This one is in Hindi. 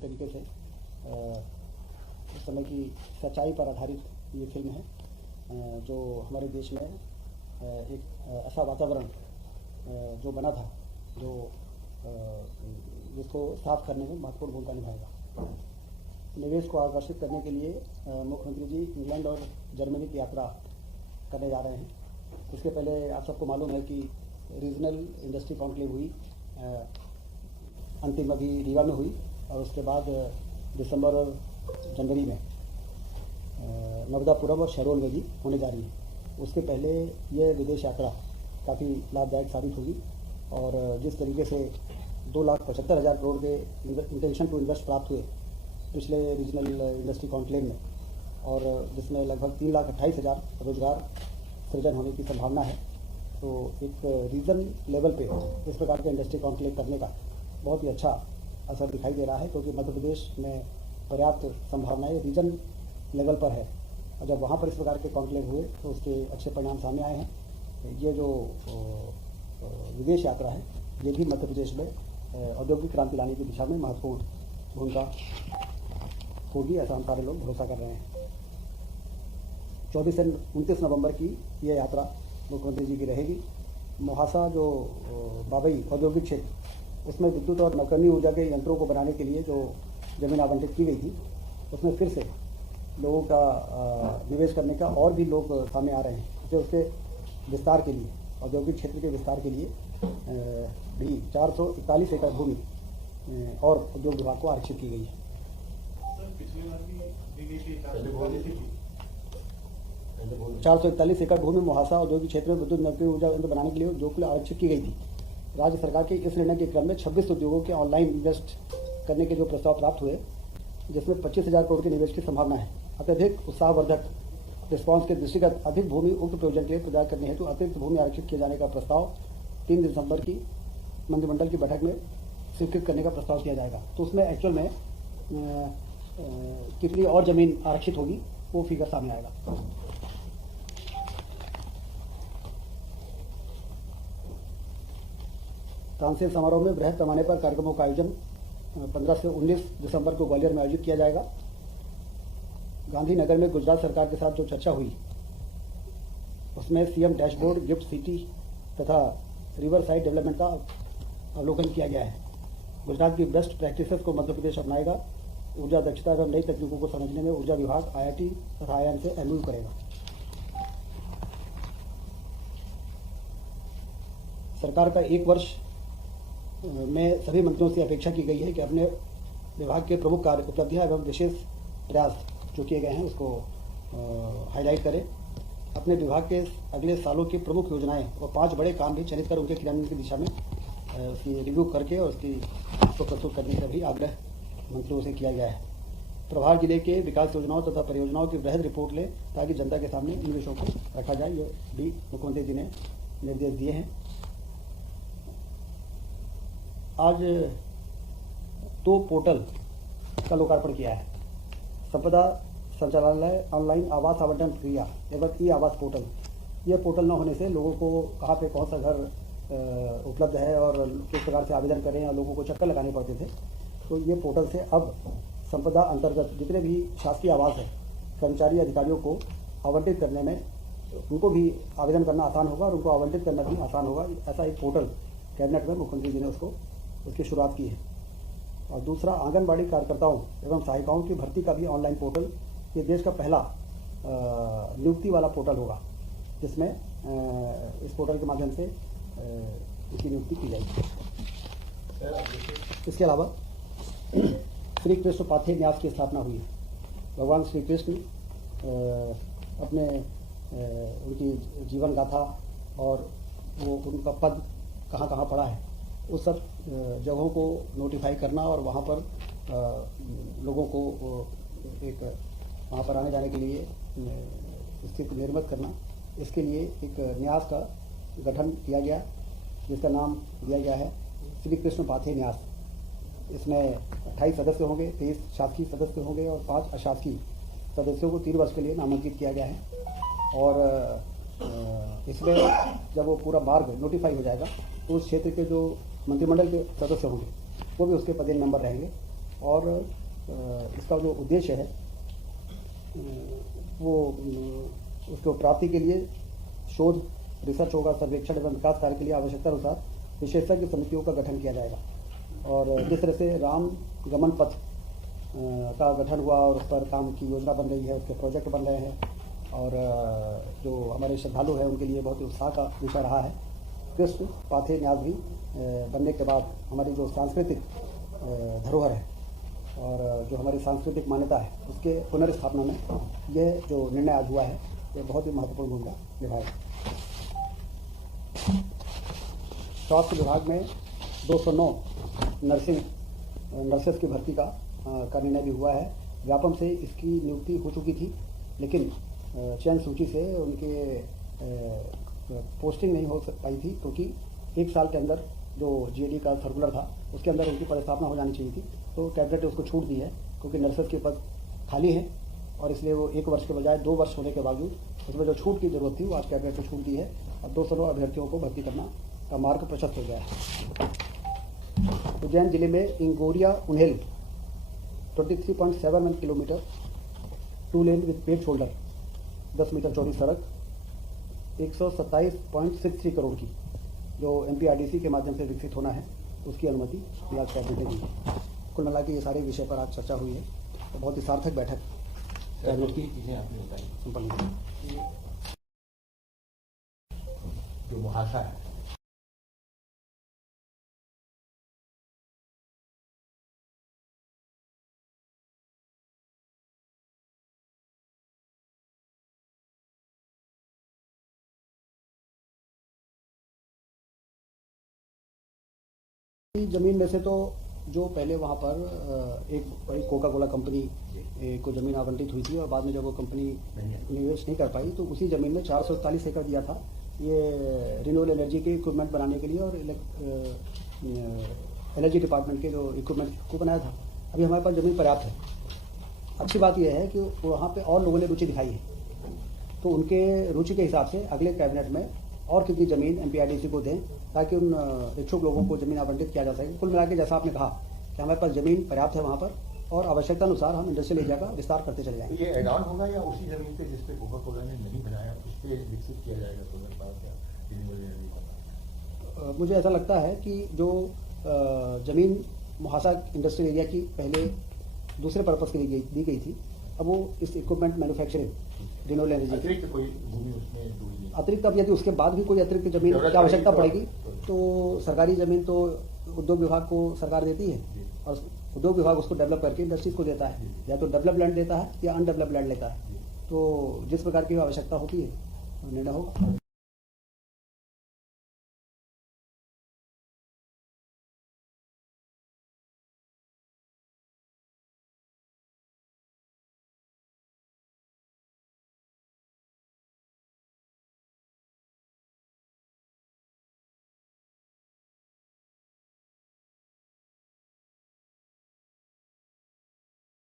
तरीके से उस समय की सच्चाई पर आधारित ये फिल्म है, जो हमारे देश में एक ऐसा वातावरण जो बना था जो जिसको साफ करने में महत्वपूर्ण भूमिका निभाएगा। निवेश को आकर्षित करने के लिए मुख्यमंत्री जी इंग्लैंड और जर्मनी की यात्रा करने जा रहे हैं। इसके पहले आप सबको मालूम है कि रीजनल इंडस्ट्री कॉन्क्लेव हुई, अंतिम अभी रीवा में हुई, और उसके बाद दिसंबर और जनवरी में नवदापुरम और शहडोल में भी होने जा रही है। उसके पहले ये विदेश यात्रा काफ़ी लाभदायक साबित होगी, और जिस तरीके से 2,75,000 करोड़ के इंटेंशन टू इन्वेस्ट प्राप्त हुए पिछले रीजनल इंडस्ट्री कॉन्क्लेव में, और जिसमें लगभग 3,28,000 रोजगार सृजन होने की संभावना है, तो एक रीजन लेवल पे इस प्रकार के इंडस्ट्री कॉन्क्लेव करने का बहुत ही अच्छा असर दिखाई दे रहा है, क्योंकि मध्य प्रदेश में पर्याप्त संभावनाएं रीजन लेवल पर है, और जब वहाँ पर इस प्रकार के कॉन्क्लेव हुए तो उसके अच्छे परिणाम सामने आए हैं। ये जो विदेश यात्रा है, ये भी मध्य प्रदेश में औद्योगिक क्रांति लाने की दिशा में महत्वपूर्ण भूमिका होगी, ऐसा हम सारे लोग भरोसा कर रहे हैं। 24 से 29 नवंबर की यह यात्रा मुख्यमंत्री जी की रहेगी। मोहासा जो बाबई औद्योगिक क्षेत्र, उसमें विद्युत और नवकरणीय ऊर्जा के यंत्रों को बनाने के लिए जो जमीन आवंटित की गई थी, उसमें फिर से लोगों का निवेश करने का और भी लोग सामने आ रहे हैं, जो उसके विस्तार के लिए, औद्योगिक क्षेत्र के विस्तार के लिए भी 441 एकड़ भूमि और उद्योग विभाग को आरक्षित की गई है। 441 एकड़ भूमि मोहासा औद्योगिक क्षेत्र में विद्युत नवकरणीय ऊर्जा यंत्र बनाने के लिए उद्योग के लिए आरक्षित की गई थी। राज्य सरकार के इस निर्णय के क्रम में 26 उद्योगों के ऑनलाइन इन्वेस्ट करने के जो प्रस्ताव प्राप्त हुए, जिसमें 25,000 करोड़ के निवेश की संभावना है। अत्यधिक उत्साहवर्धक रिस्पांस के दृष्टिगत अधिक भूमि उक्त प्रयोजन के लिए प्रदान करने हेतु अतिरिक्त भूमि आरक्षित किए जाने का प्रस्ताव 3 दिसंबर की मंत्रिमंडल की बैठक में स्वीकृत करने का प्रस्ताव किया जाएगा। तो उसमें एक्चुअल में कितनी और जमीन आरक्षित होगी वो फिगर सामने आएगा। तानसेन समारोह में बृहद पैमाने पर कार्यक्रमों का आयोजन 15 से 19 दिसंबर को ग्वालियर में आयोजित किया जाएगा। गांधीनगर में गुजरात सरकार के साथ जो चर्चा हुई, उसमें सीएम डैशबोर्ड, गिफ्ट सिटी तथा रिवर साइड डेवलपमेंट का अवलोकन किया गया है। गुजरात की बेस्ट प्रैक्टिसेस को मध्य प्रदेश अपनाएगा। ऊर्जा दक्षता एवं नई तकनीकों को समझने में ऊर्जा विभाग IIT तथा IIM से MOU करेगा। सरकार का 1 वर्ष में सभी मंत्रियों से अपेक्षा की गई है कि अपने विभाग के प्रमुख कार्य, उपलब्धियां एवं विशेष प्रयास जो किए गए हैं उसको हाईलाइट करें। अपने विभाग के अगले सालों की प्रमुख योजनाएं और 5 बड़े काम भी चयनित कर उनके क्रियान्वयन की दिशा में उसकी रिव्यू करके और उसको प्रस्तुत करने का भी आग्रह मंत्रियों से किया गया है। प्रभार जिले के विकास योजनाओं तथा परियोजनाओं की वृहद रिपोर्ट लें, ताकि जनता के सामने इन विषयों को रखा जाए। ये भी मुख्यमंत्री जी ने निर्देश दिए हैं। आज 2 पोर्टल का लोकार्पण किया है। संपदा संचालनालय ऑनलाइन आवास आवंटन प्रक्रिया एवं ई आवास पोर्टल। ये पोर्टल न होने से लोगों को कहाँ पे कौन सा घर उपलब्ध है और किस प्रकार से आवेदन करें, और लोगों को चक्कर लगाने पड़ते थे। तो ये पोर्टल से अब संपदा अंतर्गत जितने भी शासकीय आवास है, कर्मचारी अधिकारियों को आवंटित करने में उनको भी आवेदन करना आसान होगा और उनको आवंटित करना भी आसान होगा। ऐसा एक पोर्टल कैबिनेट में मुख्यमंत्री जी ने उसकी शुरुआत की है। और दूसरा, आंगनबाड़ी कार्यकर्ताओं एवं सहायिकाओं की भर्ती का भी ऑनलाइन पोर्टल, ये देश का पहला नियुक्ति वाला पोर्टल होगा, जिसमें इस पोर्टल के माध्यम से इसकी नियुक्ति की जाएगी। इसके अलावा श्री कृष्ण पाथेय न्यास की स्थापना हुई है। भगवान श्री कृष्ण अपने उनकी जीवन गाथा और वो उनका पद कहाँ कहाँ पड़ा है, उस सब जगहों को नोटिफाई करना और वहाँ पर लोगों को एक वहाँ पर आने जाने के लिए स्थिति निर्मित करना, इसके लिए एक न्यास का गठन किया गया, जिसका नाम दिया गया है श्री कृष्ण पाथेय न्यास। इसमें 28 सदस्य होंगे, 23 शासकीय सदस्य होंगे और 5 अशासकीय सदस्यों को 3 वर्ष के लिए नामांकित किया गया है। और इसमें जब वो पूरा मार्ग नोटिफाई हो जाएगा तो उस क्षेत्र के जो मंत्रिमंडल के सदस्य होंगे वो भी उसके पदेन मेंबर रहेंगे। और इसका जो उद्देश्य है वो उसको प्राप्ति के लिए शोध रिसर्च होगा, सर्वेक्षण एवं विकास कार्य के लिए आवश्यकता अनुसार विशेषज्ञ समितियों का गठन किया जाएगा। और जिस तरह से राम गमन पथ का गठन हुआ और उस पर काम की योजना बन रही है, उसके प्रोजेक्ट बन रहे हैं, और जो हमारे श्रद्धालु हैं उनके लिए बहुत ही उत्साह का विषय रहा है। कृष्ण पाथे न्यास भी बनने के बाद हमारी जो सांस्कृतिक धरोहर है और जो हमारी सांस्कृतिक मान्यता है उसके पुनर्स्थापना में यह जो निर्णय आज हुआ है ये बहुत ही महत्वपूर्ण भूमिका निभाएगा। स्वास्थ्य विभाग में 209 नर्सेस की भर्ती का निर्णय भी हुआ है। व्यापम से इसकी नियुक्ति हो चुकी थी, लेकिन चयन सूची से उनके पोस्टिंग नहीं हो पाई थी, क्योंकि एक साल के अंदर जो जीएडी का सर्कुलर था उसके अंदर उनकी पदस्थापना हो जानी चाहिए थी। तो कैबिनेट ने उसको छूट दी है, क्योंकि नर्सेस के पद खाली हैं और इसलिए वो 1 वर्ष के बजाय 2 वर्ष होने के बावजूद उसमें जो छूट की जरूरत थी वो आज कैबिनेट ने छूट दी है और 209 अभ्यर्थियों को भर्ती करना का मार्ग प्रशस्त हो गया है। उज्जैन जिले में Ingoriya Unhel 23.71 kilometre 2 lane with paved shoulder 10 metre चौड़ी सड़क 127.63 करोड़ की जो MPRDC के माध्यम से विकसित होना है उसकी अनुमति आज कैबिनेट ने दी है। कुल मिला के ये सारे विषय पर आज चर्चा हुई है, तो बहुत ही सार्थक बैठक कैबिनेट की संपन्न हुई। जो मुहासा है जमीन में से तो जो पहले वहाँ पर एक बड़ी कोका कोला कंपनी को ज़मीन आवंटित हुई थी और बाद में जब वो कंपनी निवेश नहीं कर पाई तो उसी ज़मीन में 441 एकड़ दिया था ये रिन्यूएबल एनर्जी के इक्विपमेंट बनाने के लिए और एनर्जी डिपार्टमेंट के जो इक्विपमेंट को बनाया था। अभी हमारे पास ज़मीन पर्याप्त है। अच्छी बात यह है कि वहाँ पर और लोगों ने रुचि दिखाई है, तो उनके रुचि के हिसाब से अगले कैबिनेट में और कितनी ज़मीन MPRDC को दें ताकि उन इच्छुक लोगों को ज़मीन आवंटित किया जा सके। कुल मिला के जैसा आपने कहा कि हमारे पास ज़मीन पर्याप्त है वहाँ पर और आवश्यकता अनुसार हम इंडस्ट्रियल एरिया का विस्तार करते चले जाएंगे। ये ऐड ऑन होगा या उसी ज़मीन पे जिस पे कोका कोला ने नहीं बनाया उस पे विकसित किया जाएगा सोलर पावर या रिन्यूएबल एनर्जी? मुझे ऐसा लगता है कि जो ज़मीन मुहासा इंडस्ट्रियल एरिया की पहले दूसरे पर्पज़ के लिए दी गई थी, अब वो इस इक्विपमेंट मैन्युफैक्चरिंग रिन्यूएबल एनर्जी अतिरिक्त कोई भूमि उसमें अतिरिक्त, अब यदि उसके बाद भी कोई अतिरिक्त जमीन की आवश्यकता पड़ेगी तो सरकारी ज़मीन तो उद्योग विभाग को सरकार देती है और उद्योग विभाग उसको डेवलप करके इंडस्ट्रीज को देता है, या तो डेवलप लैंड देता है या अनडेवलप लैंड लेता है। तो जिस प्रकार की आवश्यकता होती है निर्णय होगा।